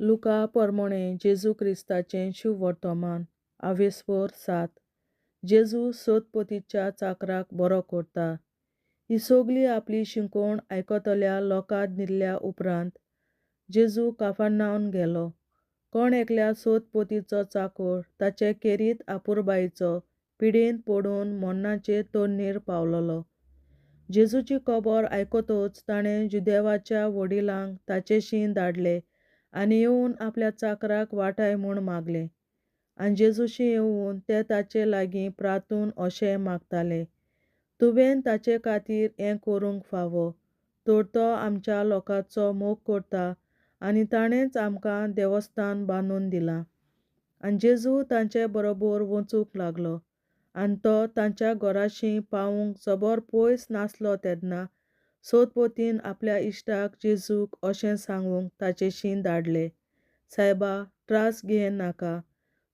लुका परमोणे जेजू क्रिस्ताचें शुभ वर्तमान आवेस्वर 7. जेजू सोदपोतीच्या चाकराक बरो करता. ही सगळी आपली शिंकोण आयकतल्या लोकांत न्हिदल्या उपरांत जेजू काफारनाहूम गेलो. कोण एकल्या सोदपोतीचो चाकर ताचे केरीत आपुरबायेचो पिडेंत पडून मोन्नाचे तोरणेर पावलोलो. जेजूची खबर आयकतच ताणें जुदेवाच्या वडिलांक ताचेशीं धाडले आनी येवन आपल्या चाकराक वाटाय म्हूण मागलें. आनी जेजूशी येवन ते ताचे लागीं प्रार्थून अशें मागताले, तुवें ताचे खातीर हें करूंक फावो, तर तो आमच्या लोकांचो मोग करता आनी ताणेंच आमकां देवस्थान बांदून दिलां. आनी जेजू तांचे बरोबर वचूंक लागलो. आनी तो तांच्या घराशीं पावूंक सबोर पयस नासलो तेन्ना सोदपोतीन आपल्या इश्टाक जेजूक अशें सांगूंक ताचेशीं धाडलें, सायबा, त्रास घेय नाका.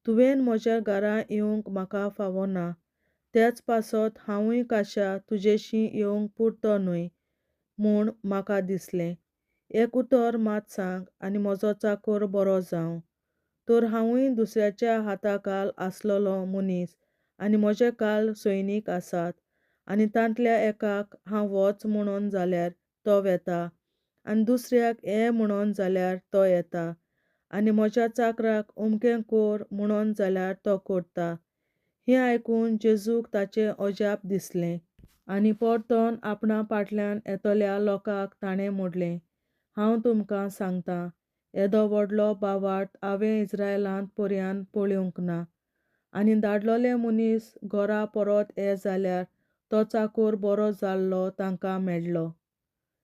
तुवें म्हज्या घरा येवंक म्हाका फावो ना. तेच पासत हांवूय काशा तुजेशीं येवंक पुरतो न्हय म्हूण म्हाका दिसलें. एक उतर मात सांग आनी म्हजो चाकर बरो जावं. तर हांवूय दुसऱ्याच्या हाताखाल आसलोलो मनीस आनी म्हजे काल सैनीक आसात, आनी तांतल्या एकाक हांव वच म्हणोन जाल्यार तो वेता, आनी दुसऱ्याक ये म्हणोन जाल्यार तो येता, आनी म्हज्या चाकराक उमकें कर म्हणोन जाल्यार तो करता. हें आयकून जेजूक ताचें अजाप दिसलें आनी परतोन आपणा फाटल्यान येतल्या लोकांक ताणें म्हणलें, हांव तुमकां सांगतां, येदो व्हडलो बावार्थ हांवें इस्रायेलांत पर्यान पळोवंक ना. आनी धाडलोले मनीस घरा परत ये जाल्यार तो चाकर बरो जाल्लो तांकां मेळ्ळो.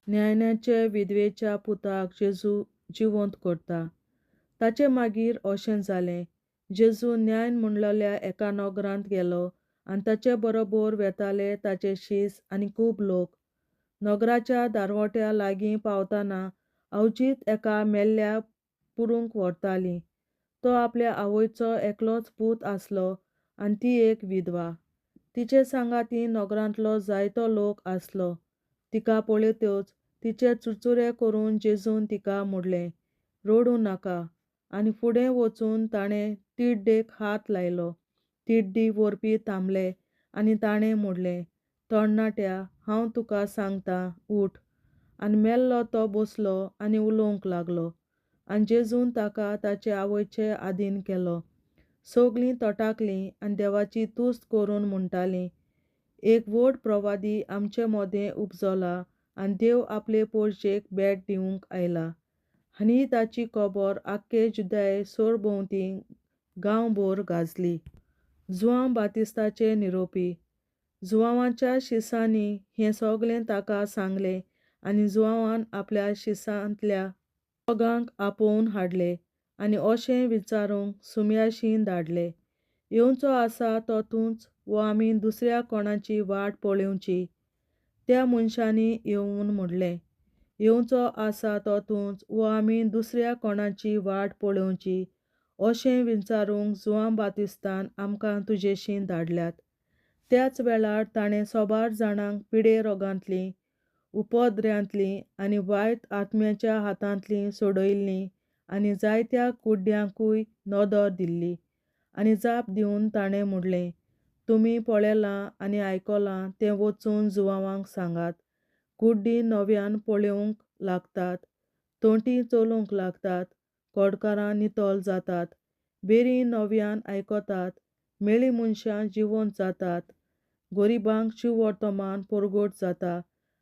न्यायान्याचे विधवेच्या पुताक जेजू जिवंत करता. ताचे मागीर अशें जालें, जेजू न्याय म्हणलोल्या एका नगरांत गेलो आनी ताचे बरोबर वेताले ताचे शीस आनी खूब लोक. नगराच्या दारवट्या लागीं पावतना अवचीत एका मेल्ल्या पुरूंक व्हरतालीं. तो आपल्या आवयचो एकलोच पूत आसलो आनी ती एक विधवा. तिचे सांगाती नगरांतलो जायतो लोक आसलो. तिका पळयतच तिचे चुरचुरे करून जेजून तिका म्हणलें, रडूं नाका. आनी फुडें वचून ताणें तिड्डेक हात लायलो. तिड्डी व्हरपी थांबले आनी ताणें म्हणलें, तरणाट्या, हांव तुका सांगतां, उठ. आनी मेल्लो तो बसलो आनी उलोवंक लागलो. आनी जेजून ताका ताचे आवयचे आधीन केलो. सगळीं तोटाकलीं आनी देवाची तुस्त करून म्हणटालीं, एक व्हड प्रवादी आमचे मदें उपजला आनी देव आपले पोरचेक भेट दिवंक आयला. आनी ताची खबर आख्खे जुदाये सरभोंवती गांवभर गाजली. जुआंव बातिस्ताचे निरोपी. जुआंवाच्या शिसांनी हें सगळें ताका सांगलें आनी जुआंवान आपल्या शिसांतल्या दोगांक आपोवन हाडले आनी अशें विचारूंक सुमयाशीं धाडले, येवचो आसा तो तूंच वो आमी दुसऱ्या कोणाची वाट पळोवची. त्या मनशांनी येवन म्हणलें, येवचो आसा तो तूंच वो आमी दुसऱ्या कोणाची वाट पळोवची. अशें विचारूंक जुआंव बातिस्तान आमकां तुजेशीं धाडल्यात. त्याच वेळार ताणें सोबार जाणांक पिडे रोगांतलीं, उपद्र्यांतलीं आनी वायट आत्म्याच्या हातांतलीं सोडयल्लीं आनी जायत्या कुड्ड्यांकूय नदर दिल्ली. आनी जाप दिवन ताणें म्हणलें, तुमी पळयलां आनी आयकलां तें वचून जुआंवांक सांगात. कुड्डी नव्यान पळोवंक लागतात, तोंटी चलूंक लागतात, कोडकारां नितोल जातात, बेरी नव्यान आयकतात, मेळी मनशां जिवंत जातात, गरीबांक शुभ वर्तमान परगट जाता,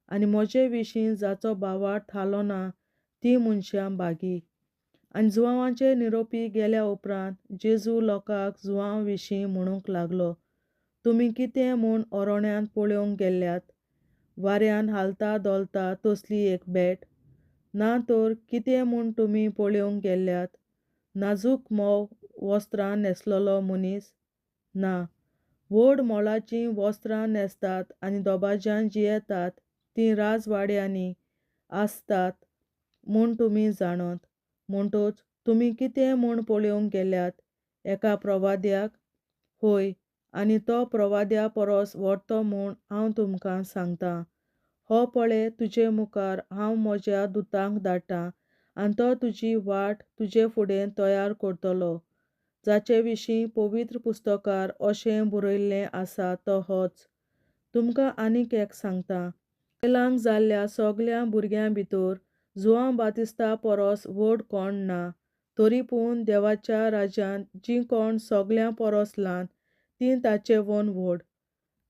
आनी म्हजे विशीं जाचो बावार्थ हालो ना तीं मनशां बागी. आनी जुआंवाचे निरोपी गेल्या उपरांत जेजू लोकांक जुआंव विशीं म्हणूंक लागलो, तुमी कितें म्हूण अरोण्यान पळोवंक गेल्ल्यात? वाऱ्यान हालता दोलता तसली एक भेट? ना तर कितें म्हूण तुमी पळोवंक गेल्ल्यात? नाजूक मोव वस्त्रां न्हेसलोलो मनीस? ना, व्हड मोलाचीं वस्त्रां न्हेसतात आनी दोबाज्यान जियेतात तीं राजवाड्यांनी आसतात म्हूण तुमी जाणत. म्हणटच तुमी कितें म्हूण पळोवंक गेल्यात? एका प्रवाद्याक? हय, आनी तो प्रवाद्या परोस व्हडतो म्हूण हांव तुमकां सांगतां. हो पळय तुजे मुखार हांव म्हज्या दुतांक धाडटां आनी तो तुजी वाट तुजे फुडें तयार करतलो. जाचे विशीं पवित्र पुस्तकार अशें बरयल्लें आसा तो होच. तुमकां आनीक एक सांगता, इस्रायेलांक जाल्ल्या सगल्या भुरग्यां भितर जुआंव बातिस्ता परस व्हड कोण ना. तरी पूण देवाच्या राज्यांत जीं कोण सगल्यां परस ल्हान तीं ताचेवन व्हड.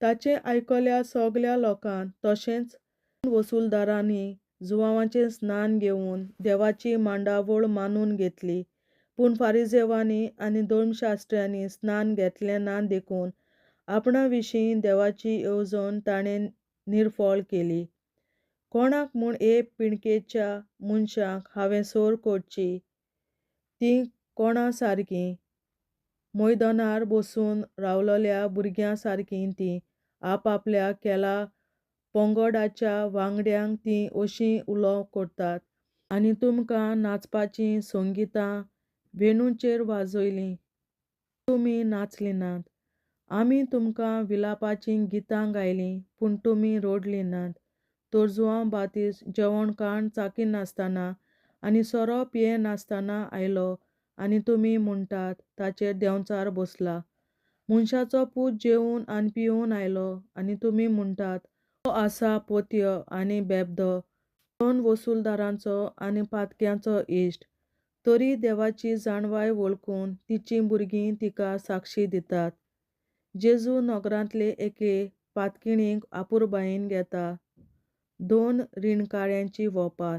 ताचें आयकल्या सगल्या लोकांक तशेंच वसूलदारांनी जुआंवाचें स्नान घेवन देवाची मांडावळ मानून घेतली. पूण फारिसेवांनी आनी धर्मशास्त्र्यांनी स्नान घेतलें ना देखून आपणा विशीं देवाची येवजण ताणें निर्फळ केली. कोणाक म्हूण पिणकेच्या मनशांक हांवें सोर करची, तीं कोणा सारकीं? मैदानार बसून रावलोल्या भुरग्यां सारकीं तीं. आपआपल्या खेळा पंगडाच्या वांगड्यांक तीं अशीं उलो करतात. आनी तुमकां नाचपाचीं संगितां वेणूचेर वाजयलीं, तुमी नाचलीं नात. आमी तुमकां विलापाचीं गितां गायलीं, पूण तुमी रडलीं नात. तर जुआंव बातिस्त जेवणखाण चाखीनासतना आनी सोरो पियेनासतना आयलो आनी तुमी म्हणटात ताचेर देंवचार बसला. मनशाचो पूत जेवून आनी पिवून आयलो आनी तुमी म्हणटात हो आसा पोत्यो आनी बेबदो, दोन वसूलदारांचो आनी पातक्यांचो इश्ट. तरी देवाची जाणवाय वळखून तिचीं भुरगीं तिका साक्षी दितात. जेजू नगरांतले एके पातकिणीक आपुरबायेन घेता. दोन रीणकाऱ्यांची वोपार.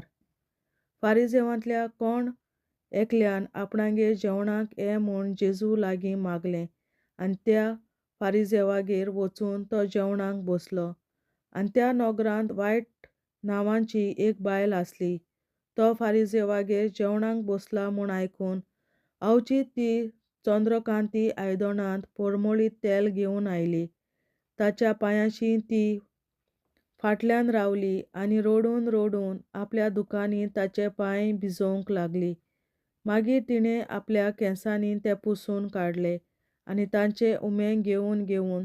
फारिसेवांतल्या कोण एकल्यान आपणागेर जेवणाक ये म्हूण जेजू लागीं मागलें आनी त्या फारिसेवागेर वचून तो जेवणाक बसलो. आनी त्या नगरांत वायट नांवाची एक बायल आसली. तो फारिसेवागेर जेवणाक बसला म्हूण आयकून अवचित ती चंद्रकांती आयदनांत परमळीत तेल घेवन आयली. ताच्या पांयाशी ती फाटल्यान रावली आनी रडून रडून आपल्या दुखांनी ताचे पांय भिजोवंक लागली. मागीर तिणें आपल्या केंसांनी ते पुसून काडले आनी तांचे उमेग घेवन घेवन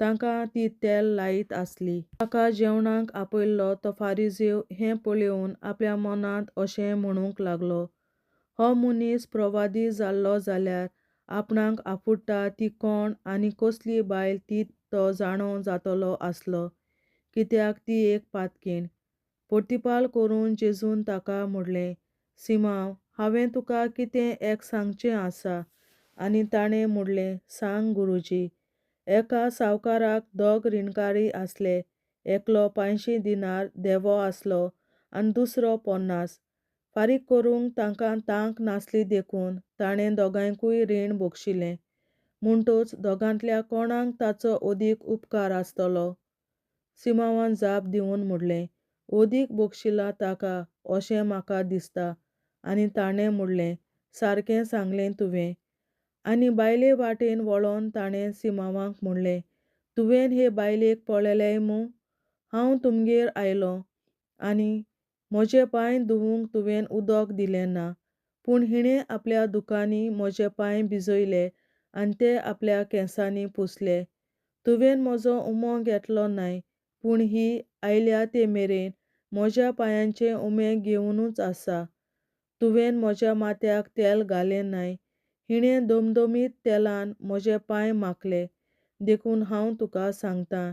तांकां ती तेल लायत आसली. ताका जेवणाक आपयल्लो तो फारिसेव हें पळयोवन आपल्या मनांत अशें म्हणूंक लागलो, हो मनीस प्रवादी जाल्लो जाल्यार आपणाक आपुडटा ती कोण आनी कसली बायल ती तो जाणो जातलो आसलो, कित्याक ती एक पातकीण. प्रतिपाल करून जेजून ताका म्हणलें, सिमांव, हांवें तुका कितें एक सांगचें आसा. आनी ताणें म्हणलें, सांग गुरूजी. एका सावकाराक दोग रीणकारी आसले. एकलो 500 दिनार देवो आसलो आनी दुसरो 50. फारीक करूंक तांकां तांक नासली देखून ताणें दोगांयकूय रीण भोगशिलें. म्हणटूच दोगांतल्या कोणाक ताचो अदीक उपकार आसतलो? सिमांवान जाप दिवन म्हणलें, अदीक भोगशिला ताका अशें म्हाका दिसता. आनी ताणें म्हणलें, सारकें सांगलें तुवें. आनी बायले वाटेन वळोन ताणें सिमांवाक म्हणलें, तुवें हे बायलेक पळयलें मूं? हांव तुमगेर आयलों आनी म्हजे पांय धुवूंक तुवें उदक दिलें ना, पूण हिणें आपल्या दुखांनी म्हजे पांय भिजयले आनी ते आपल्या केंसांनी पुसले. तुवें म्हजो उमो घेतलो नाय, पूण ही आयल्या ते मेरेन म्हज्या पांयांचें उमेग घेवनूच आसा. तुवें म्हज्या माथ्याक तेल घालें नाय. हिणें दमदमीत तेलान म्हजे पांय माखले. देखून हांव तुका सांगतां,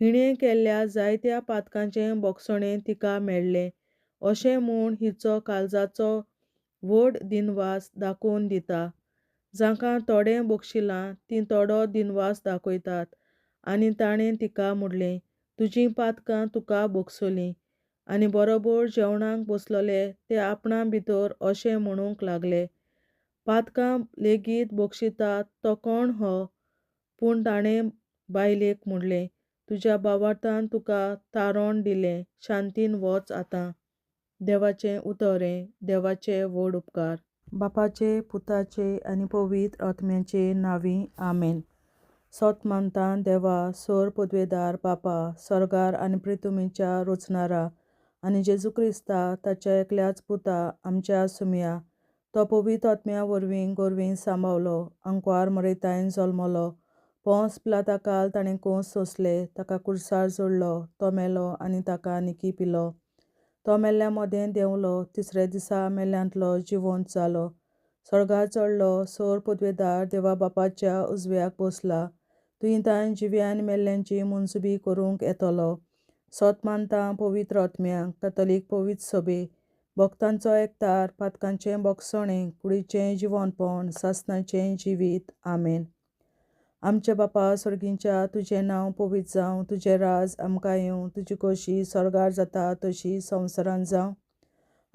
हिणें केल्ल्या जायत्या पातकांचें भोगसणें तिका मेळ्ळें. अशें म्हूण हिचो काळजाचो व्हड दिनवास दाखोवन दिता. जांकां थोडें भोगशिलां तीं थोडो दिनवास दाखयतात. आनी ताणें तिका म्हणलें, तुजीं पातकां तुका भोगसलीं. आनी बरोबर जेवणाक बसलोले ते आपणा भितर अशें म्हणूंक लागले, पातकां लेगीत भोगशिता तो कोण हो? पूण ताणें बायलेक म्हणलें, तुज्या भावार्थान तुका तारण दिलें, शांतीन वच आतां. देवाचें उतरें. देवाचे व्हड उपकार. बापाचे, पुताचे आनी पवित्र आत्म्याचे नांवीं. आमेन. सोत मानता देवा, सर पदवेदार बापा, सर्गार आनी पृथ्वीच्या रचणारा, आनी जेजू क्रिस्ता ताच्या एकल्याच पुता आमच्या सुमया, तो पवित्र आत्म्या वरवीं गोरवीं सांबावलो, अंकवार मरयतायन जल्मलो, पोंस पिलाता काल ताणें कोंस सोंसले, ताका कुर्सार जोडलो, तो मेलो आनी ताका निकी पिलो. तो मेल्ल्या मदें देंवलो, तिसऱ्या दिसा मेल्ल्यांतलो जिवंत जालो, स्वर्गाक चडलो, सोर पदवेदार देवा बापाच्या उजव्याक बसला. तुयेंतान जिव्या आनी मेल्ल्यांची मुनसुबी करूंक येतलो. सोत मानता पवित्र आत्म्यांक, कॅथॉलिक पवित्र सभे, भक्तांचो एकतार, पातकांचें बोगसणें, कुडीचें जिवंतपण, सासणाचें जिवीत. आमेन. आमचे बापा स्वर्गींच्या, तुजें नांव पवित्र जावं, तुजें राज आमकां येवं, तुजी खोशी स्वर्गार जाता तशी संवसारांत जावं.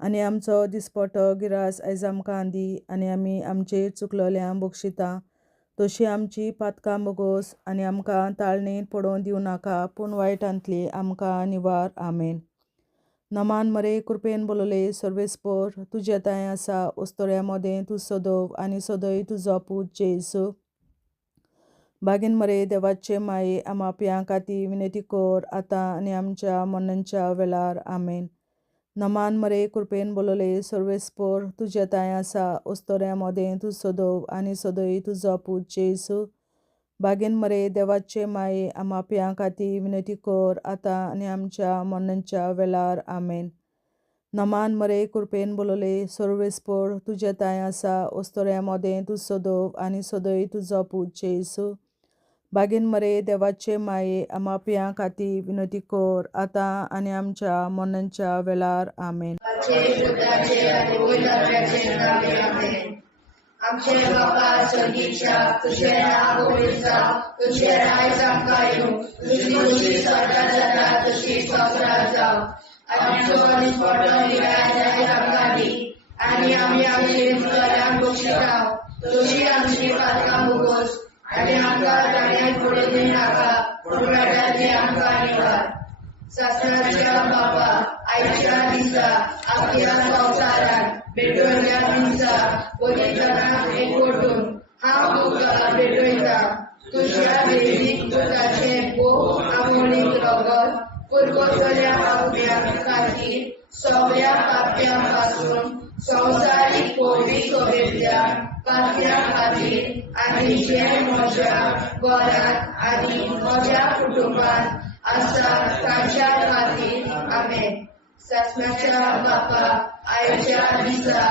आनी आमचो दिसपट्टो गिरास आयज आमकां दी, आनी आमी आमचेर चुकलोल्यांक बक्षिता तशी आमची पातकां बोगोस, आनी आमकां ताळणेंत पडोवन दिवं नाका, पूण वायटांतली आमकां निवार. आमेन. नमान मरे, कृपेन बोलोले, सर्वेस्पर, तुजे ताय आसा, ओस्तोऱ्या मदें तूं सदव, आनी सदय तुजो पूत जेसू. बागीन मरे, देवाचे माये, आमाप्यां खातीर विनंती कर, आतां आनी आमच्या मरणाच्या वेळार. आमेन. नमान मरे, कृपेन बोलोले, सर्वेस्पर, तुजे ताय आसा, ओस्तोऱ्या मदें तूं सदव, आनी सदय तुजो पूत जेसू. बागीन मरे, देवाचे माये, आमाप्यां खातीर विनंती कर, आतां आनी आमच्या मरणाच्या वेळार. आमेन. नमान मरे, कृपेन बोलोले, सर्वेस्पर, तुजे ताय आसा, ओस्तोऱ्या मदें तूं सदव, आनी सदय तुजो पूत जेसू. बागीन मरे, देवाचे माये, आमाप्यां खातीर विनंती कर, आतां आनी आमच्या मरणाच्या वेळार. आमेन. आमचे बापा स्वर्गीच्या, तुझें नांव पवित्र जावं, तुजें राज आमकां येवं, तुजी खोशी स्वर्गार जाता तशी संवसारांत जावं. आनी आमचो दिसपट्टो गिरास आयज आमकां दी, आनी आमी आमचेर चुकलोल्यांक बक्षिता तशी आमची पातकां बोगोस, आनी आमकां ताळ्यांत पडोवन दिवं नाका, पूण वायटांतली आमकां निवार. सासणाच्या बापा, आयच्या दिसा आख्या संवसारांत भेटवयल्या दिसा पवित्रांक एकवटून हांव तुका भेटयता. तुज्या दैवीक पुताचें भोव आमोणीक रगत पुरगोतल्या आत्म्या खातीर सगळ्या पाप्यां पासून संवसारीक पवित्र सभेंतल्या पाप्यां खातीर, आनी जे म्हज्या घरांत आनी म्हज्या कुटुंबांत आसा तांच्या खातीर. आमेन. सासणाच्या बापा, आयच्या दिसा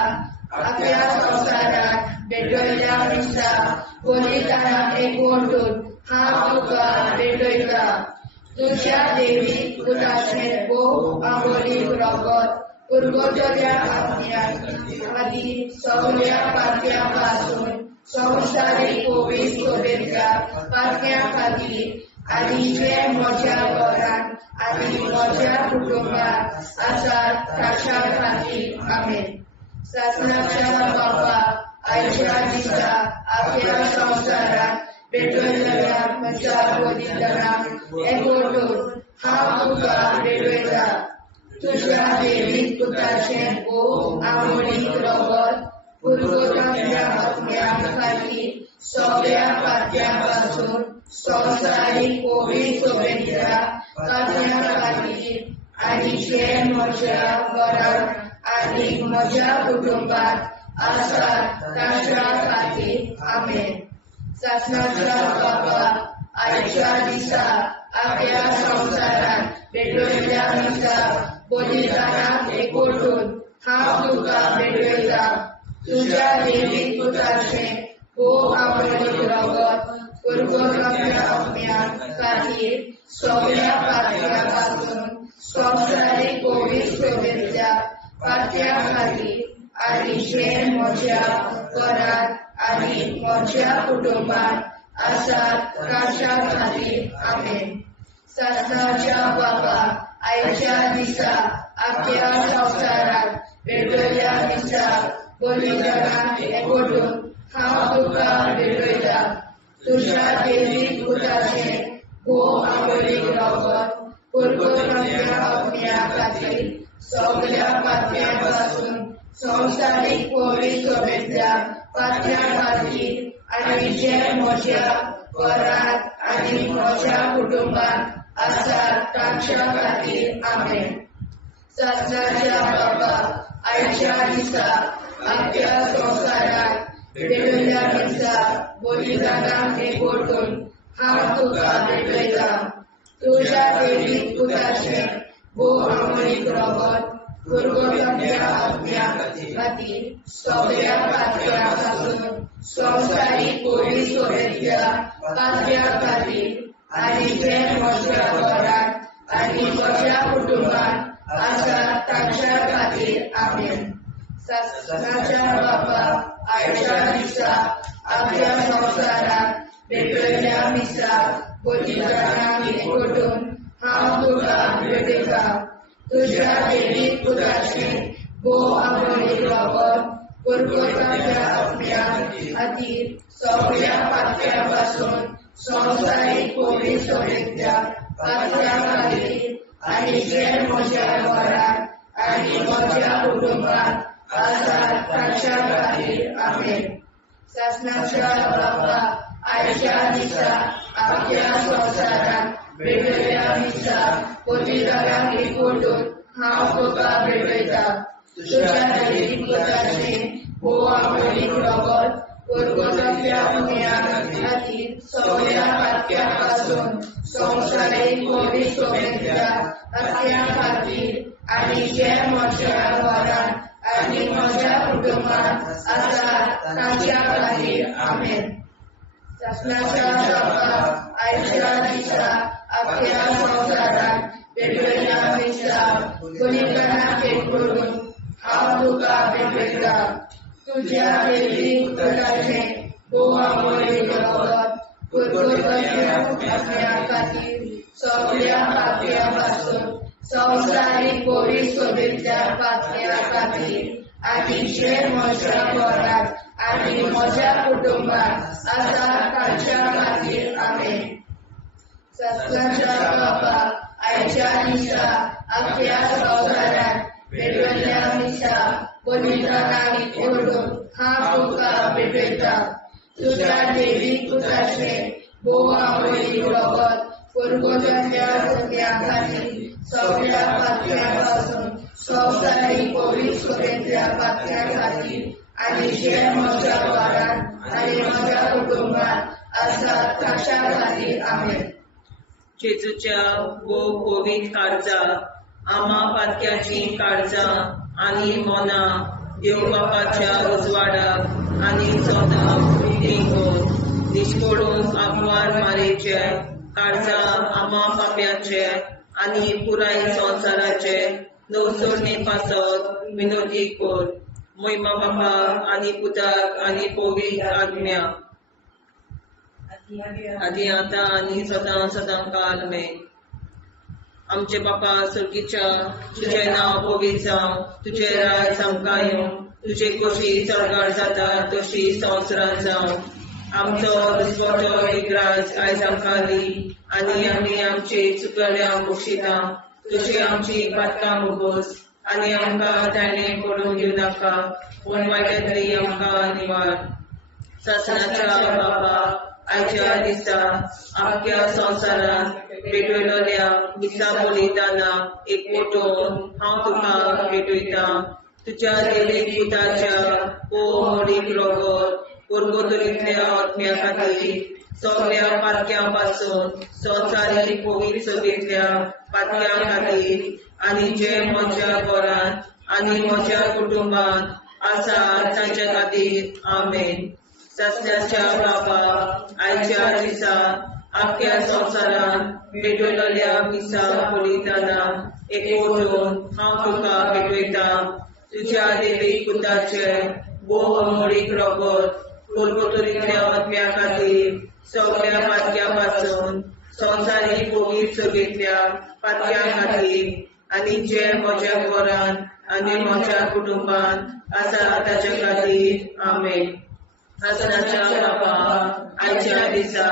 आख्या संवसारांत भेटवयल्या दिसा पवित्रांक एकवटून हांव तुका भेटयता. तुज्या दैवीक पुताचें भोव आमोणीक रगत पुरगोतल्या आत्म्या खातीर सगळ्या पाप्यां पासून संवसारीक पवित्र सभेंतल्या पाप्यां खातीर, आनी जे म्हज्या घरांत आनी म्हज्या कुटुंबांत आसा तांच्या खातीर. आमेन. सासणाच्या बापा, आयच्या दिसा आख्या संवसारांत भेटवयल्या म्हज्या पवित्रांक एकवटून हांव तुका भेटयता. तुज्या दैवीक पुताचें भोव आमोणीक रगत पुरगोतल्या आत्म्या खातीर सगळ्या पाप्यां पासून संवसारीक पवित्र सभेंतल्या पाप्यां खातीर, आनी जे म्हज्या घरांत आनी म्हज्या कुटुंबांत आसा तांच्या खातीर. आमेन. सासणाच्या बापा, आयच्या दिसा आख्या संवसारांत भेटवयल्या दिसा पवित्रांक एकवटून हांव तुका भेटयता. तुज्या दैवीक पुताचें भोव आमोणीक रगत पुरगोतल्या आत्म्या खातीर सगळ्या पाप्यां पासून संवसारीक पवित्र सभेंतल्या पाप्यां खातीर, आनी जे म्हज्या घरांत आनी म्हज्या कुटुंबांत आसा तांच्या खातीर. आमेन. सासणाच्या बापा, आयच्या दिसा आख्या संवसारांत भेटवयल्या दिसा पवित्रांक एकवटून हांव तुका भेटयता. तुज्या दैवीक पुताचें भोव आमोणीक रगत पुरगोतल्या आत्म्या खातीर सगळ्या पाप्यां पासून संवसारीक पवित्र सभेंतल्या पाप्यां खातीर, आनी जे म्हज्या घरांत आनी म्हज्या कुटुंबांत आसा तांच्या खातीर. आमेन. सासणाच्या बापा, आयच्या दिसा आख्या संवसारांत भेटवयल्या दिसा पवित्रांक एकवटून हांव तुका भेटयता. तुज्या दैवीक पुताचें भोव आमोणीक रगत पुरगोटल्या आज्ञा खातीर सगळ्या पातळ्यांपासून संवसारीक कोविड सोबेतल्या पातळ्या खातीर आनी जे म्हज्या घरांत आनी म्हज्या कुटुंबात आसा तांच्या खातीर आमेन. शासनाच्या बापा आयच्या दिसा आपल्या संवसाराक भेटयल्या मिसाक बलिदानाक एकवटून हांव तुका भेटयता. तुज्या देवीक पुताचें भोव आमोलीक रगत पुरगोटल्या आत्म्या खातीर सगळ्या पातळ्यां संवसारीक कोविड सोबेतल्या पातळ्या खातीर आनी जे म्हज्या घरांत आनी म्हज्या कुटुंबात आसा तांच्या खातीर आमेन. शासनाच्या बापा आयच्या दिसा आपल्या संवसाराक भेटयल्या मिसाक बलिदानाक एकवटून हांव तुका भेटयता. तुज्या देवीक पुताचें भोव आमोलीक रगत पुरगोटल्या आत्म्या खातीर सगळ्या पातळ्यां संवसारीक कोविड सोबेतल्या पातळ्या खातीर आनी जे म्हज्या घरांत आनी म्हज्या कुटुंबात आसा तांच्या खातीर आमेन. शासनाच्या बापा आयच्या दिसा आपल्या संवसाराक भेटयल्या मिसाक बलिदानाक एकवटून हांव तुका भेटयता. तुज्या देवीक पुताचें भोव आमोलीक रगत पुरगोटल्या आत्म्या खातीर सगळ्या पातळ्यां संवसारीक कोविड सोबेतल्या पातळ्या खातीर आनी जे म्हज्या घरांत आनी म्हज्या कुटुंबात आसा तांच्या खातीर आमेन. शासनाच्या बापा आयच्या दिसा आपल्या संवसाराक भेटयल्या मिसाक बलिदानाक एकवटून हांव तुका भेटयता. तुज्या देवीक पुताचें भोव आमोलीक रगत पुरगोटल्या आत्म्या खातीर सगळ्या पातळ्यां संवसारीक कोविड सोबेतल्या पातळ्या खातीर आनी जे म्हज्या घरांत आनी म्हज्या कुटुंबात आसा तांच्या खातीर आमेन. जेजूच्या भोव कोविड काळजा आमा पातक्याची काळजां आनी मोना देव बापाच्या उजवाडाक आनी सोदाक रिंगून निश्कोडून आग्वार मारेचे काळजा आमा पाप्याचे आनी पुराय संवसाराचे नवसोडणे पासत विनोदी कोर. महिमा बापा आनी पुताक आनी पवित्र आत्म्या आदी आतां आनी सदां सदां काल मे. आमचे बापा सर्गीच्या तुजें नांव पवित्र जावं, तुजें राज आमकां येवं, तुजे कशी चडगाड जाता तशी संवसारांत जावं. आमचो दिसवटो एक राज आयज आमकां दी आनी आमी आमचे चुकल्यांक बक्षिता. तुजी आमची पातकां मुगोस आनी आमकां ताणें पडून दिवं नाका, पूण वायटांतली आमकां निवार. शासनाच्या बापा आयच्या दिसा आख्या संवसारांत भेटयलोल्या मिसा बलिदानाक एकवटून हांव तुका भेटयता. तुज्या देवीक पुताच्या मोडीक रगत पुरगोटल्या आत्म्या खातीर सगळ्या पातक्यां संवसारीक कोविड सोबेतल्या पातळ्या खातीर आनी जे म्हज्या घरांत आनी म्हज्या कुटुंबात आसा तांच्या खातीर आमेन. शासनाच्या बापा आयच्या दिसा आख्या संवसारांत भेटयलोल्या मिसा बलिदानाक एकवटून हांव तुका भेटयता. तुज्या देवीक पुताचे भोव मोडीक रगत पुरगोटल्या आत्म्या खातीर सगळ्या पातक्यां संवसारीक कोविड सोबेतल्या पातळ्या खातीर आनी जे म्हज्या घरांत आनी म्हज्या कुटुंबात आसा ताच्या खातीर आमेन. शासनाच्या बापा आयच्या दिसा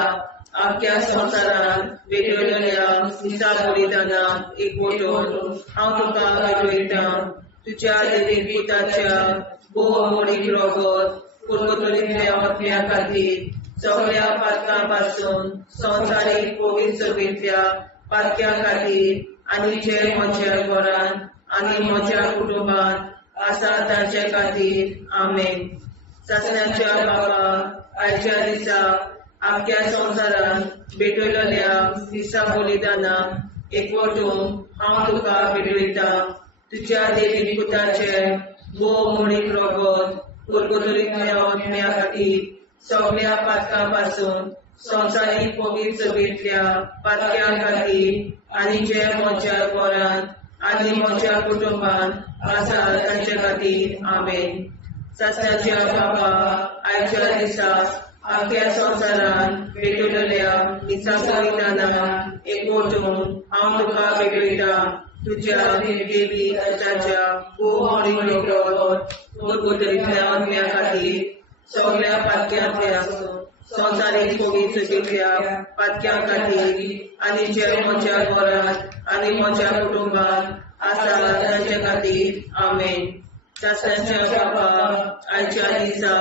आख्या संवसारांत भेटयलोल्या मिसा बलिदानाक एकवटून हांव तुका भेटयता. तुज्या देवीक पुताच्या भोव मोडीक रगत पुरगोटल्या आत्म्या खातीर सगळ्या पातकां संवसारीक कोविड सोबेतल्या पातक्या खातीर आनी जे म्हज्या घरांत आनी म्हज्या कुटुंबात आसा तांचे खातीर आमेन. शासनाच्या बापा आयच्या दिसा आख्या संवसारांत भेटयलोल्या मिसा बलिदानाक एकवटून हांव तुका भेटयता. तुझ्या देवी पुताचे वो मुळीक रोगोत कुरकुतुरीतल्या ओतम्या खातीर सगळ्या पातकां पासून संवसारीक पवित्र सभेंतल्या पातक्यां खातीर आनी जे म्हज्या घरांत आनी म्हज्या कुटुंबान आसा तांचे खातीर आमेन. सत्याच्या बाबा आयच्या दिसा आख्या संवसारान भेटलेल्या दिसा बलिदानां एकवटून हांव तुका भेटयता. तुझ्या देवी ताच्या कुरकुतुरीतल्या ओतम्या खातीर सगळ्या पातक्यांतल्या संवसारीक पवित्र सभेंतल्या पातक्यां खातीर आनी जे म्हज्या घरांत आनी म्हज्या कुटुंबान आसा तांचे खातीर आमेन. सत्याच्या बाबा आयच्या दिसा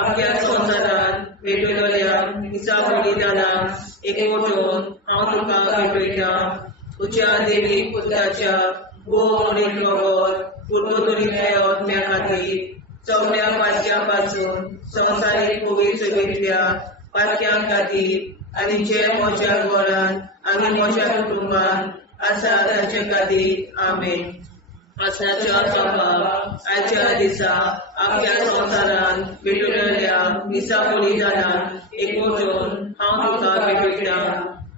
आख्या संवसारान भेटलेल्या दिसा बलिदानां एकवटून हांव तुका भेटयता. तुझ्या देवी पुताच्या मुळीक रोगोत कुरकुतुरीतल्या ओतम्या खातीर सगळ्या पातक्यां पासून संवसारीक पवित्र सभेंतल्या पातक्यां खातीर आनी जे म्हज्या घरांत आनी म्हज्या कुटुंबान आसा तांचे खातीर आमेन. आसनाच्या बाबा आयच्या दिसा आख्या संवसारान भेटलेल्या दिसा बलिदानां एकवटून हांव तुका भेटयता.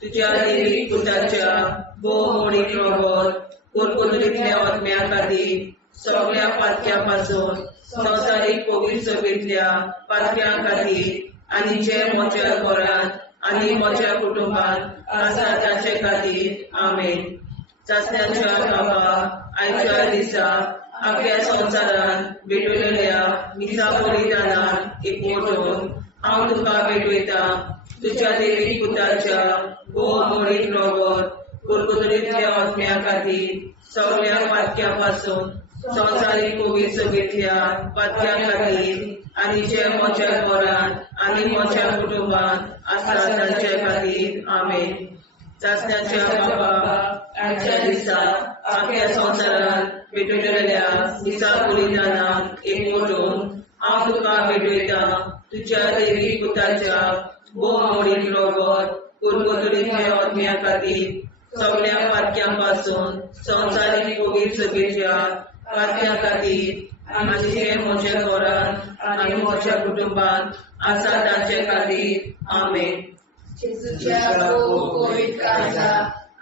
तुझ्या देवी पुताच्या मुळीक रोगोत कुरकुतुरीतल्या ओतम्या खातीर सगळ्या पातक्यां पासून संवसारीक पवित्र सभेंतल्या पातक्यां खातीर आनी जे म्हज्या घरांत आनी म्हज्या कुटुंबान आसा तांचे खातीर आमेन. सत्याच्या बाबा आयच्या दिसा आख्या संवसारान भेटलेल्या दिसा बलिदानां एकवटून हांव तुका भेटयता. तुझ्या देवी पुताच्या मुळीक रोगोत कुरकुतुरीतल्या ओतम्या खातीर सगळ्या पातक्यां पासून संवसारीक पवित्र सभेंतल्या पातक्यां खातीर आनी जे म्हज्या घरांत आनी म्हज्या कुटुंबान आसा तांचे खातीर आमेन. सत्याच्या बाबा आयच्या दिसा आख्या संवसारान भेटलेल्या दिसा बलिदानां एकवटून हांव तुका भेटयता. तुझ्या देवी पुताच्या मुळीक रोगोत कुरकुतुरीतल्या ओतम्या खातीर सगळ्या पातक्यां पासून संवसारीक पवित्र सभेंतल्या पातक्यां खातीर आनी जे म्हज्या घरांत आनी म्हज्या कुटुंबान आसा तांचे खातीर आमेन. जेजूच्या पवित्र काळजा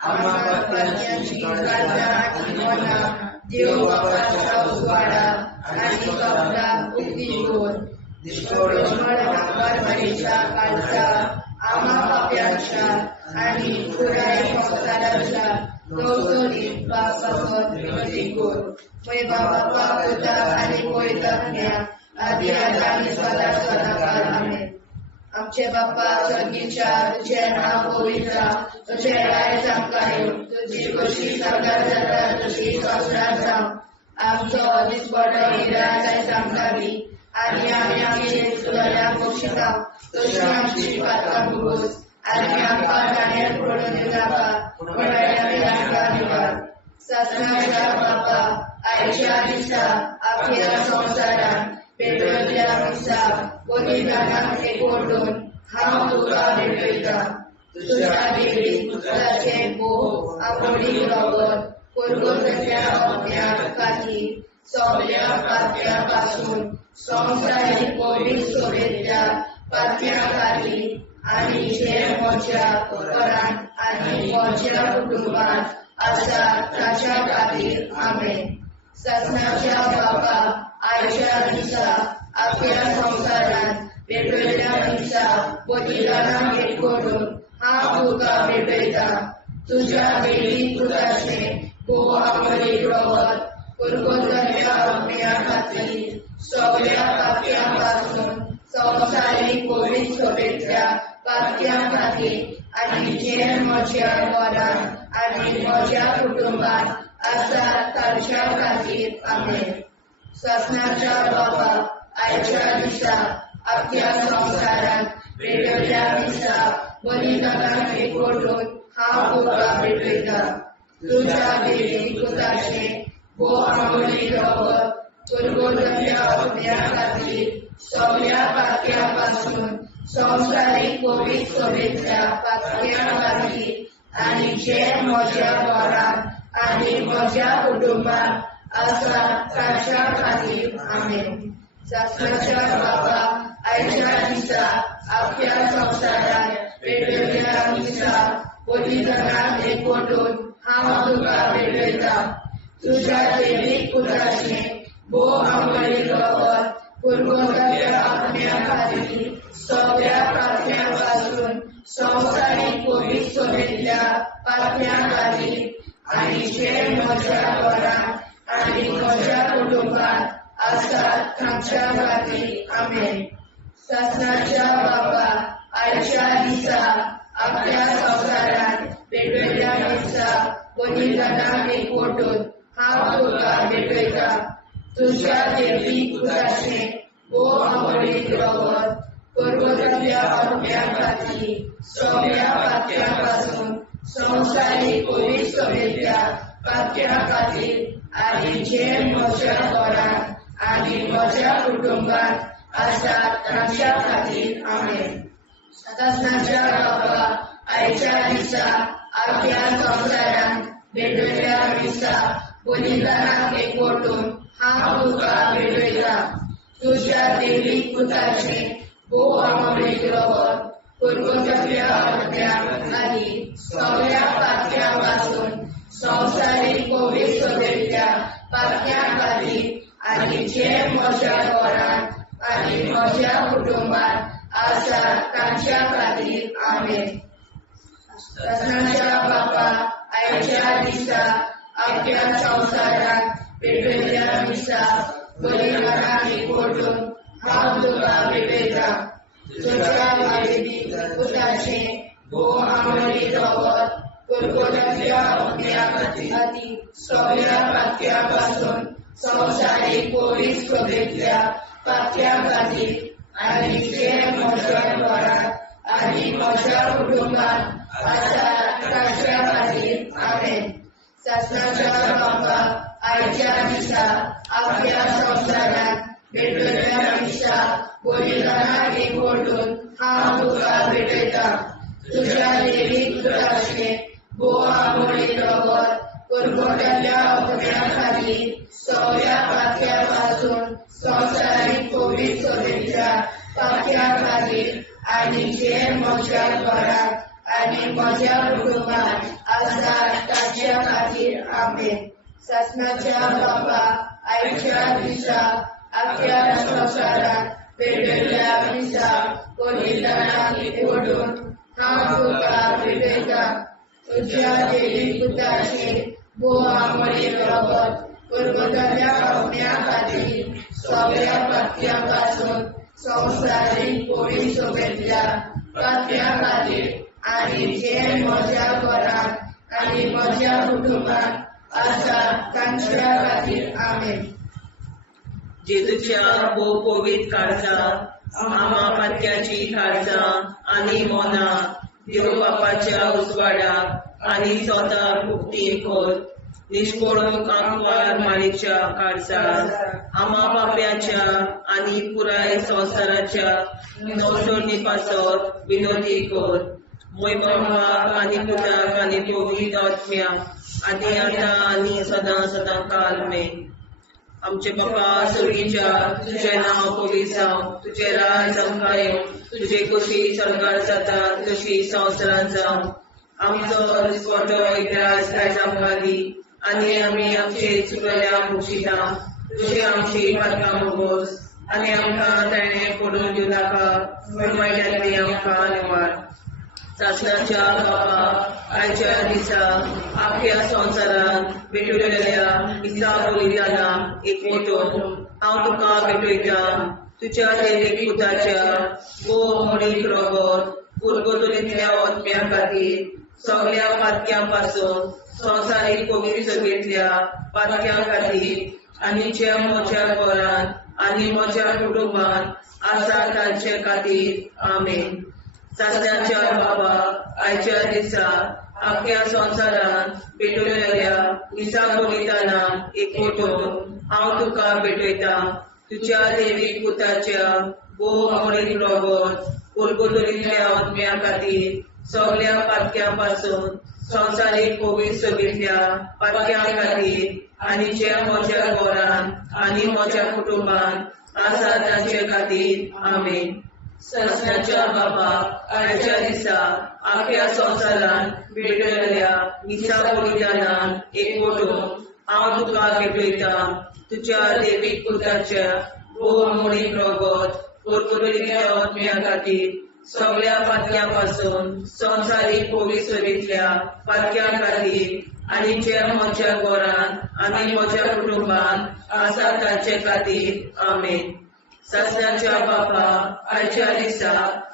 आम्हा पातक्यांची काळजा आनी मना देव बापाच्या उजवाडा आनी कबरां उक्ती कर. परमेच्या काळजा आम्हा पाप्यांच्या आनी पुराय संवसाराच्या गवसणीत पावसावर विनंती कर. पळय बाबा पुता आनी पवित्रात्म्या आदी आनी सदा सदाकाळ आमेन. आमचे बाप्पा स्वर्गीच्या तुझे नाव पवित्र तुझे राय आमकां येवं. तुजी कशी सरकार जाता तशी संवसारांत जावं. आमचो दिसपडो हिराय आमकां दी आनी आमी आमचे चुकल्यांक बक्षिता तशी आमची पातकां भोगोस आनी आमकां नाण्यार पडून दिनाका पूण आमी आमकां निवार. सत्याच्या बापा आयच्या दिसा आख्या संवसारान भेटलेल्या दिसा बलिदानां एकवटून हांव तुका भेटयता. तुझ्या देवी पुताचे मुळीक रोगोत कुरकुतुरीतल्या ओतम्या खातीर सगळ्या पातक्यां पासून संवसारीक पवित्र सभेंतल्या पातक्यां खातीर आनी जे म्हज्या घरांत आनी म्हज्या कुटुंबान आसा ताच्या खातीर आमेन. सत्याच्या बाबा आयच्या दिसा आख्या संवसारान भेटलेल्या दिसा बलिदानां एकवटून हांव तुका भेटयता. तुझ्या देवी पुताचे मुळीक रोगोत कुरकुतुरीतल्या ओतम्या खातीर सगळ्या पातक्यां पासून संवसारीक पवित्र सभेंतल्या पातक्यां खातीर आनी जे म्हज्या घरांत आनी म्हज्या कुटुंबान आसा तांच्या खातीर आमेन. सत्याच्या बाबा आयच्या दिसा आख्या संवसारान भेटलेल्या दिसा बलिदानां एकवटून हांव तुका भेटयता. तुझ्या देवी पुताचे मुळीक रोगोत कुरकुतुरीतल्या ओतम्या खातीर सगळ्या पातक्यां पासून संवसारीक पवित्र सभेंतल्या पातक्यां खातीर आनी जे म्हज्या घरांत आनी म्हज्या कुटुंबान आसा ताच्या खातीर आमेन. शास्त्राच्या बाबा आयच्या दिसा आख्या संवसारात वेगवेगळ्या दिसा बलिदानाक एकवटून हांव तुका भेटयता. तुज्या दैवीक पुताचें भोव आंबळी रगत पुरवताच्या आपल्या खातीर सगळ्या पातळ्यां पासून संवसारीक पवित्र सभेंतल्या पातळ्यां खातीर आनी जे म्हज्या घरांत आनी म्हज्या कुटुंबांत आसात तांच्या खातीर आमेन. शासनाच्या बाबा आयच्या दिसा आपल्या संवसारात वेगवेगळ्या दिसा बलिदानाक एकवटून हांव तुका भेटयता. तुज्या दैवीक पुताचें भोव आंबळीक रगत पर्वतांतल्या आपल्या खातीर सगळ्या पातळ्यां पासून संवसारीक पवित्र सभेंतल्या पातळ्यां खातीर आनी जे म्हज्या घरांत आनी म्हज्या कुटुंबांत आसात तांच्या खातीर आमेन. शासनाच्या बाबा आयच्या दिसा आख्या संवसारांत वेगवेगळ्या दिसा बलिदानाक एकवटून हांव तुका भेटयता. तुज्या दैवीक पुताचें भोव आंबळीक रगत पर्वतांतल्या आपल्या आनी सगळ्या पातळ्यां पासून संवसारीक पवित्र सभेंतल्या पातळ्यां खातीर आनी जे म्हज्या घरांत आनी म्हज्या कुटुंबांत आसात तांच्या खातीर आमेन. शासनाच्या बाबा आयच्या दिसा आख्या संवसारात वेगवेगळ्या दिसा बलिदानाक एकवटून हांव तुका भेटयता. तुज्या दैवीक पुताचें भोव आंबळी रगत पर्वतांतल्या आपल्या खातीर सगळ्या पातळ्यां पासून संवसारीक पवित्र सभेंतल्या पातळ्यां खातीर आनी जे म्हज्या घरांत आनी म्हज्या कुटुंबांत आसात तांच्या खातीर आमेन. शासनाच्या बाबा आयच्या दिसा आपल्या संवसारात वेगवेगळ्या दिसा बलिदानाक एकवटून हांव तुका भेटयता. तुज्या दैवीक पुताचें भोव आंबळी रगत पर्वतांतल्या आपल्या खातीर सगळ्या पातळ्यां पासून संवसारीक पवित्र सभेंतल्या पातळ्यां खातीर आनी जे म्हज्या घरांत आनी म्हज्या कुटुंबांत आसात तांच्या खातीर आमेन. शासनाच्या बाबा आयच्या दिसा आख्या संवसारात वेगवेगळ्या दिसा बलिदानाक एकवटून हांव तुका भेटयता. तुज्या दैवीक पुताचें भोव आंबळी रगत पर्वतांतल्या आपल्या खातीर सगळ्या पातळ्यां पासून संवसारीक पवित्र सभेंतल्या पातळ्यां खातीर आनी जे म्हज्या घरांत आनी म्हज्या कुटुंबांत आसात तांच्या खातीर आमेन. जेजूच्या भोव पवित्र काळजांत आमा पातक्याची काळजां आनी मोना देव बापाच्या उजवाडाक आनी स्वता भुक्ती खोल निष्पळूंक आंकवार माळेच्या काळजांत आमा बाप्याच्या आनी पुराय संवसाराच्या नवसोनी पासत विनोदी कोर मोयबापाक आनी पुताक आनी पवित्र आत्म्याक आनी आतां आनी सदां सदां काल मेन. आमचे बापा सुर्गीच्या तुझें नांव पवित्र जावं, तुजें राज आमकां येवं, तुजी कशी सरकार जाता तशी संवसारांत जावं. आमचो दिसपटो एकदांच आयज आमकां दी आनी आमी आमचे चुकल्यांक मुशिता. तुजी आमची पातकां भोगोस आनी आमकां ताणें पडून दिवं नाका, वायटांतली आमकां निवाड. शासनाच्या बाबा आयच्या दिसा आख्या संवसारांत भेटलेल्या दिसा बलिदानाक एकवटून हांव तुका भेटयता. तुज्या दैवीक पुताच्या भोव आंबळीक रगत पर्वतांतल्या आत्म्या खातीर सगळ्या पातक्यां पासून संवसारीक पवित्र सभेंतल्या पातक्यां खातीर आनी जे म्हज्या घरांत आनी म्हज्या कुटुंबांत आसा तांचे खातीर आमेन. शासनाच्या बाबा आयच्या दिसा आख्या संवसारांत भेटलेल्या दिसा बलिदानाक एकवटून हांव तुका भेटयता. तुज्या दैवीक पुताच्या भोव आंबळीक रगत पर्वतांतल्या आत्म्या खातीर सगळ्या पातक्यां पासून संवसारीक कोवीड सगळींतल्या पातक्यां खातीर आनी जे म्हज्या घरान आनी म्हज्या कुटुंबान आसा तांचे खातीर आमेन. सस्नाच्या बापाक आयच्या दिसा आख्या संवसारान भेटलेल्या मिसा बलिदानान एकवटून हांव तुका भेटयता तुज्या देवीक पुताच्या बहुमोळीक रगत परतुलेल्या आत्म्या खातीर सगळ्या पातक्यां पासून संवसारीक कोवीड सगळींतल्या पातक्यां खातीर आनी जे म्हज्या घरान आनी म्हज्या कुटुंबान आसा तांचे खातीर आमेन. सस्नाच्या बापा आयच्या दिसा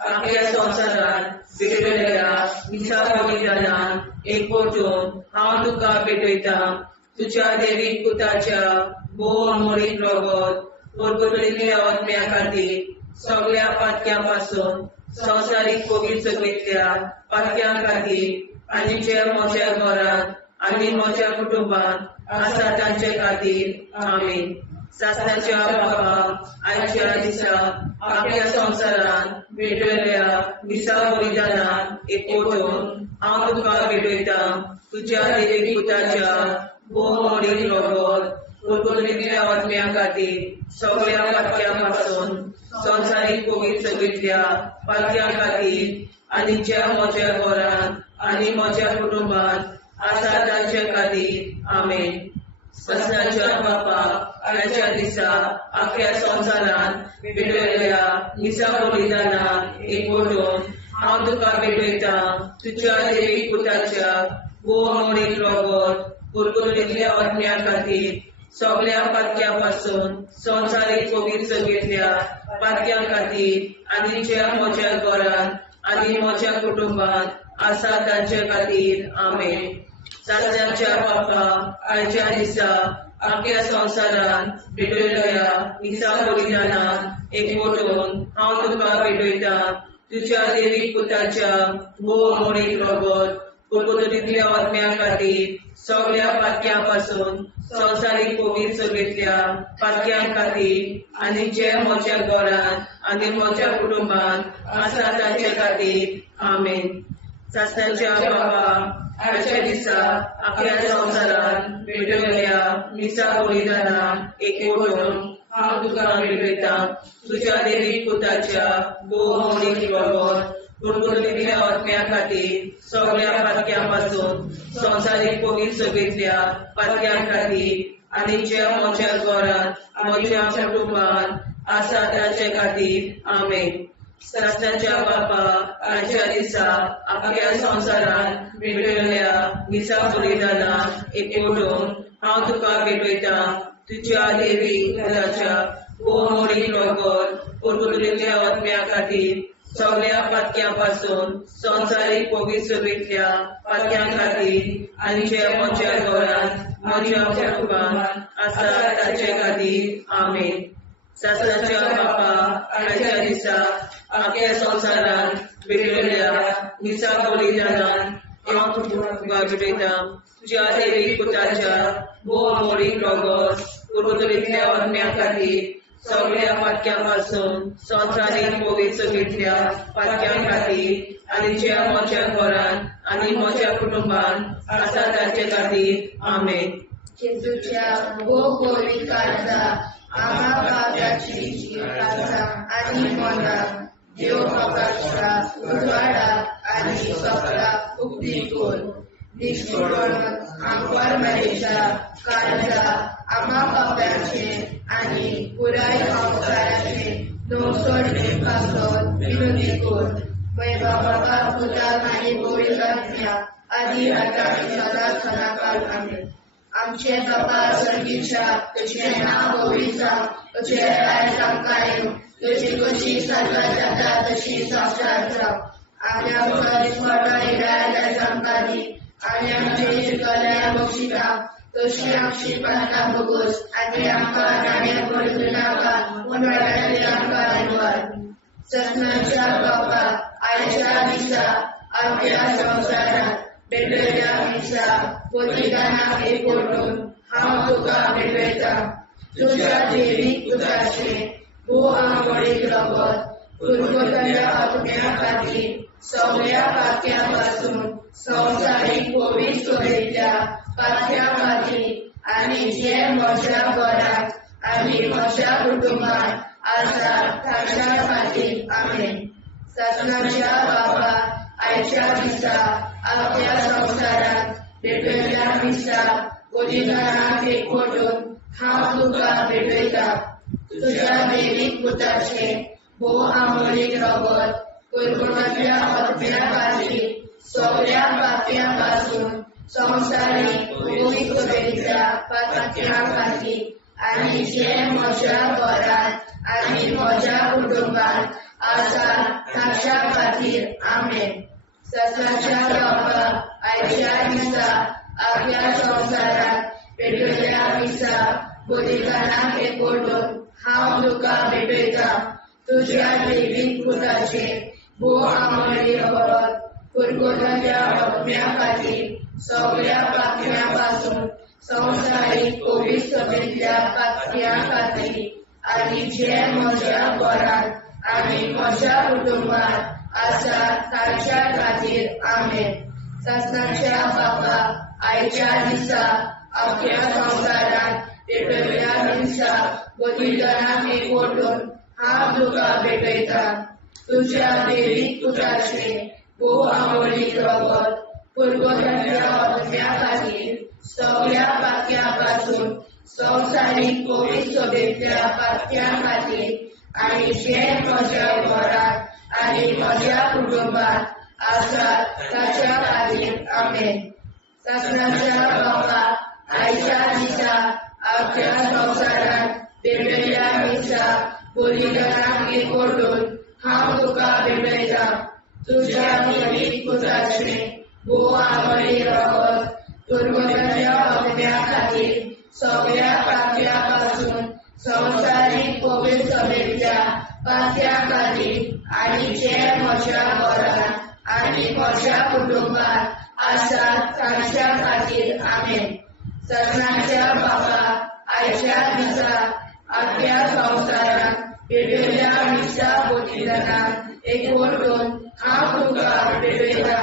आख्या संवसारान भेटलेल्या मिसा बलिदानान एकवटून हांव तुका भेटयता तुज्या देवीक पुताच्या बहुमोळीक रगत परतुलेल्या आत्म्या खातीर सगळ्या पातक्यां पासून संवसारीक कोवीड सगळींतल्या पातक्यां खातीर आनी जे म्हज्या घरान आनी म्हज्या कुटुंबान आसा तांचे खातीर आमेन. सस्नाच्या बापा आयच्या दिसा आख्या संवसारान भेटलेल्या मिसा बलिदानान एकवटून हांव तुका भेटयता तुज्या देवीक पुताच्या बहुमोळीक रगत परतुलेल्या आत्म्या खातीर सगळ्या पातक्यां पासून संवसारीक कोवीड सगळींतल्या पातक्यां खातीर आनी ज्या म्हज्या घरान आनी म्हज्या कुटुंबान आसा तांचे खातीर आमेन. सस्नाच्या बापा आयच्या दिसा आख्या संवसारान भेटलेल्या मिसा बलिदानान एकवटून हांव तुका भेटयता तुज्या देवीक पुताच्या बहुमोळीक रगत परतुलेल्या आत्म्या खातीर सगळ्या पातक्यां पासून संवसारीक कोवीड सगळींतल्या पातक्यां खातीर आनी ज्या म्हज्या घरान आनी म्हज्या कुटुंबान आसा तांचे खातीर आमेन. सस्नाच्या बापा आयच्या दिसा आख्या संवसारान भेटलेल्या मिसा बलिदानान एकवटून हांव तुका भेटयता तुज्या देवीक पुताच्या बहुमोळीक रगत परतुलेल्या आत्म्या खातीर सगळ्या पातक्यां पासून संवसारीक कोवीड सगळींतल्या पातक्यां खातीर आनी जे म्हज्या घरान आनी म्हज्या कुटुंबान आसा तांचे खातीर आमेन. सस्नाच्या बापा आयच्या दिसा आख्या संवसारान भेटलेल्या मिसा बलिदानान एकवटून हांव तुका भेटयता तुज्या देवीक पुताच्या बहुमोळीक रगत परतुलेल्या आत्म्या खातीर सगळ्या पातक्यां पासून संवसारीक कोवीड सगळींतल्या पातक्यां खातीर आनी जे म्हज्या घरान म्हज्या कुटुंबान आसा तांचे खातीर आमेन. सस्नाच्या बापा आयच्या दिसा आख्या संवसारान भेटलेल्या मिसा बलिदानान एकवटून हांव तुका भेटयता तुज्या देवीक पुताच्या बहुमोळीक रगत परतुलेल्या आत्म्या खातीर सगळ्या पातक्यां पासून संवसारीक कोवीड सगळींतल्या पातक्यां खातीर आनी जे म्हज्या घरान म्हज्या कुटुंबान आसा तांचे खातीर आमेन. सस्नाच्या बापा आयच्या दिसा आख्या संवसारान भेटलेल्या मिसा बलिदानान हांव तुका भेटयता तुज्या देवीक पुताच्या बहुमोळीक रगत परतुलेल्या आत्म्या खातीर सगळ्या पातक्यां पासून संवसारीक कोवीड सगळींतल्या पातक्यां खातीर आनी जे म्हज्या घरान आनी म्हज्या कुटुंबान आसा तांचे खातीर आमेन. जेजूच्या कोवीड काळाचा आम्हा पापाची काळजा आनी मना देव बापाच्या उजवाडा आनी सपना उक्ती कोर निष्ठुरण आमकां मेळच्या काळजा आम्हा पापाचे आनी पुराय संवसाराचे नवसोडणे पासत विनंती कोर. बाबा पुता आनी पवित्र आत्म्या आदी आता आनी सदांच सदांकाळ आमेन. आमचे बाबा सर्गीच्या तुझे नाव पवित्र तुझे राय आमकां तुझी कशी साजरा जाता तशी संस्कार जाव. आनी आमकां दिसपट्टा इराय आमकां दी आनी आमचे शिकल्या बक्षिता तशी आमची प्रार्थना भोगोस आनी आमकां नाणे पडूं नाका पूण वाटायले आमकां धन्यवाद. सस्नाच्या बापा आयच्या दिसा आमच्या संवसारात भेटलेल्या मिसा बलिदानाक एकवटून हांव तुका भेटयता तुज्या देवीक पुताचे बहुमोळीक रगत पुरगोटल्या आत्म्या खातीर सगळ्या पात्यां संवसारीक कोवीड सोबेतल्या पात्या खातीर आनी जे म्हज्या घरांत आनी म्हज्या कुटुंबांत आसा ताच्या खातीर आमेन. ससनाच्या बाबा आयच्या दिसा आपल्या संवसारांत भेटयल्या दिसा बलिदानाक एकवटून हांव तुका भेटयता. तुज्या दैवीक पुताचे भोव आमोलीक रगत कुरकुरांतल्या आत्म्या खातीर सगळ्या पात्यां पासून संवसारीक कोवीड सोबेतल्या पात्या खातीर आनी जे म्हज्या घरांत आनी म्हज्या कुटुंबांत आसा ताच्या खातीर आमेन. ससनाच्या बाबा आयच्या दिसा आपल्या संवसारांत भेटयल्या दिसा बलिदानाक एकवटून हांव तुका भेटयता. तुज्या दैवीक पुताचे भोव आमोली रगत कुरकुरांतल्या आत्म्या खातीर सगळ्या पात्यां पासून संवसारीक कोवीड सोबेतल्या पात्या खातीर आनी जे म्हज्या घरांत आनी म्हज्या कुटुंबांत आसा ताच्या खातीर आमेन. ससनाच्या बाबा आयच्या दिसा आपल्या संवसारांत भेटयल्या दिसा बलिदानाक एकवटून हांव तुका भेटयता. तुज्या दैवीक पुताचे भोव आमोलीक रगत कुरकुरांतल्या आत्म्या खातीर सगळ्या पात्यां पासून संवसारीक कोवीड सोबेतल्या पात्या खातीर आनी जे म्हज्या घरांत आनी म्हज्या कुटुंबांत आसा ताच्या खातीर आमेन. ससनाच्या बाबा आयच्या दिसा आपल्या संवसारांत भेटयल्या दिसा बलिदानाक एकवटून हांव तुका भेटयता. तुज्या दैवीक पुताचे भोव आमोली रगत कुरकुरांतल्या आत्म्या खातीर सगळ्या पात्यां पासून संवसारीक कोवीड सोबेतल्या पात्या खातीर आनी जे म्हज्या घरांत आनी म्हज्या कुटुंबांत आसा ताच्या खातीर आमेन. ससनाच्या बाबा आयच्या दिसा आपल्या संवसारांत भेटयल्या दिसा बलिदानाक एकवटून हांव तुका भेटयता.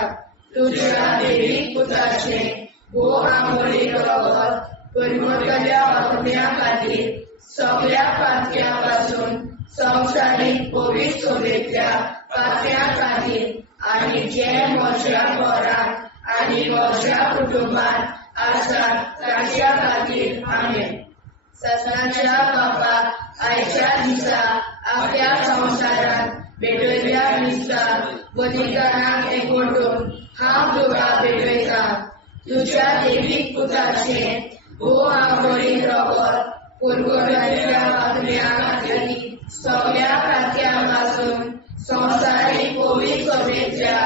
तुज्या दैवीक पुताचे भोव आमोली रगत कुरकुरांतल्या आत्म्या खातीर सगळ्या पात्यां पासून संवसारीक कोवीड सोबेतल्या पात्या खातीर आनी जे म्हज्या घरांत आनी म्हज्या कुटुंबांत आसा ताच्या खातीर आमेन. ससनाच्या बाबा आयच्या दिसा आपल्या संवसारांत भेटयल्या दिसा बलिदानाक एकवटून हांव तुका भेटयता. तुज्या दैवीक पुताचे भोव आमोली रगत कुरकुरांतल्या आत्म्या खातीर सगळ्या पात्यां पासून संवसारीक कोवीड सोबेतल्या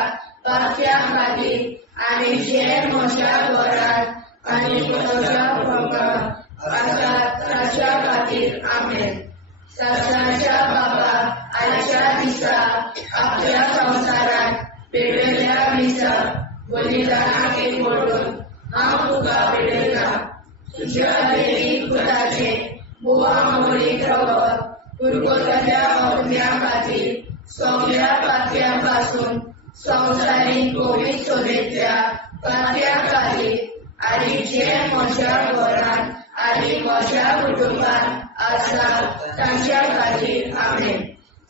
पात्या खातीर आनी जे म्हज्या घरांत आनी म्हज्या कुटुंबांत आसा ताच्या खातीर आमेन. ससनाच्या बाबा आयच्या दिसा आपल्या संवसारांत भेटयल्या दिसा बलिदानाक एकवटून हांव तुका भेटयता. तुज्या दैवीक पुताचे भोव आमोली रगत कुरकुरांतल्या आत्म्या खातीर सगळ्या पात्यां पासून संवसारीक कोवीड सोबेतल्या पात्या खातीर आनी जे म्हज्या घरांत आनी म्हज्या कुटुंबांत आसा ताच्या खातीर आमेन.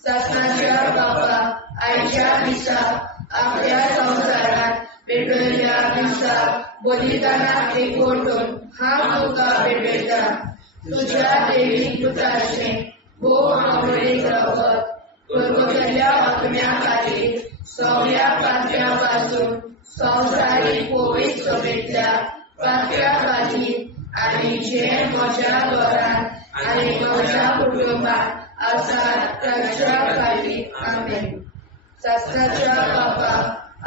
ससनाच्या बाबा आयच्या दिसा आपल्या संवसारांत भेटयल्या दिसा बलिदानाक एकवटून हांव तुका भेटयता. तुज्या दैवीक पुताचे भोव आमोली रगत कुरकुरांतल्या आत्म्या खातीर सगळ्या पात्यां पासून संवसारीक कोवीड सोबेतल्या पात्या खातीर आनी जे म्हज्या घरांत आनी म्हज्या कुटुंबांत आसा ताच्या खातीर आमेन. ससनाच्या बाबा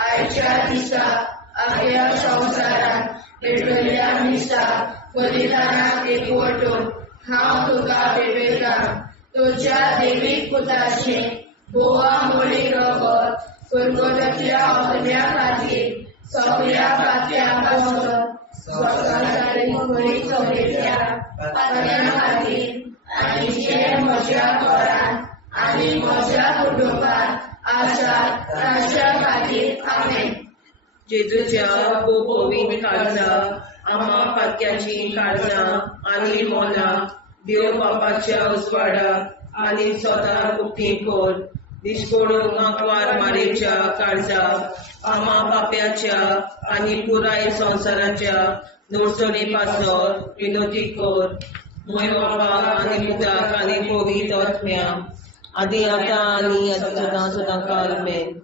आयच्या दिसा आपल्या संवसारांत भेटयल्या दिसा बलिदानाक एकवटून हांव तुका भेटयता. तुज्या दैवीक पुताचे भोव आमोली रगत कुरकुरांतल्या आत्म्या खातीर सगळ्या पात्यां पासून संवसारीक कोवीड सोबेतल्या पात्या खातीर आनी जे म्हज्या घरांत आनी म्हज्या कुटुंबात आसात तांच्या खातीर आमेन. जेजूच्या पवित्र काळजा, आम्हा पातक्याची काळजा आनी मोना देव बापाच्या उजवाडाक आनी स्वता कुटी कोर दिसपडून आंकवार मारेच्या काळजा, आम्हा पाप्याच्या आनी पुराय संवसाराच्या नोडसणी पासर विनोदी कोर. मोय बापा आनी पुताक आनी पवित्र आत्म्या आदी आतां आनी सदां सदां काल आमेन.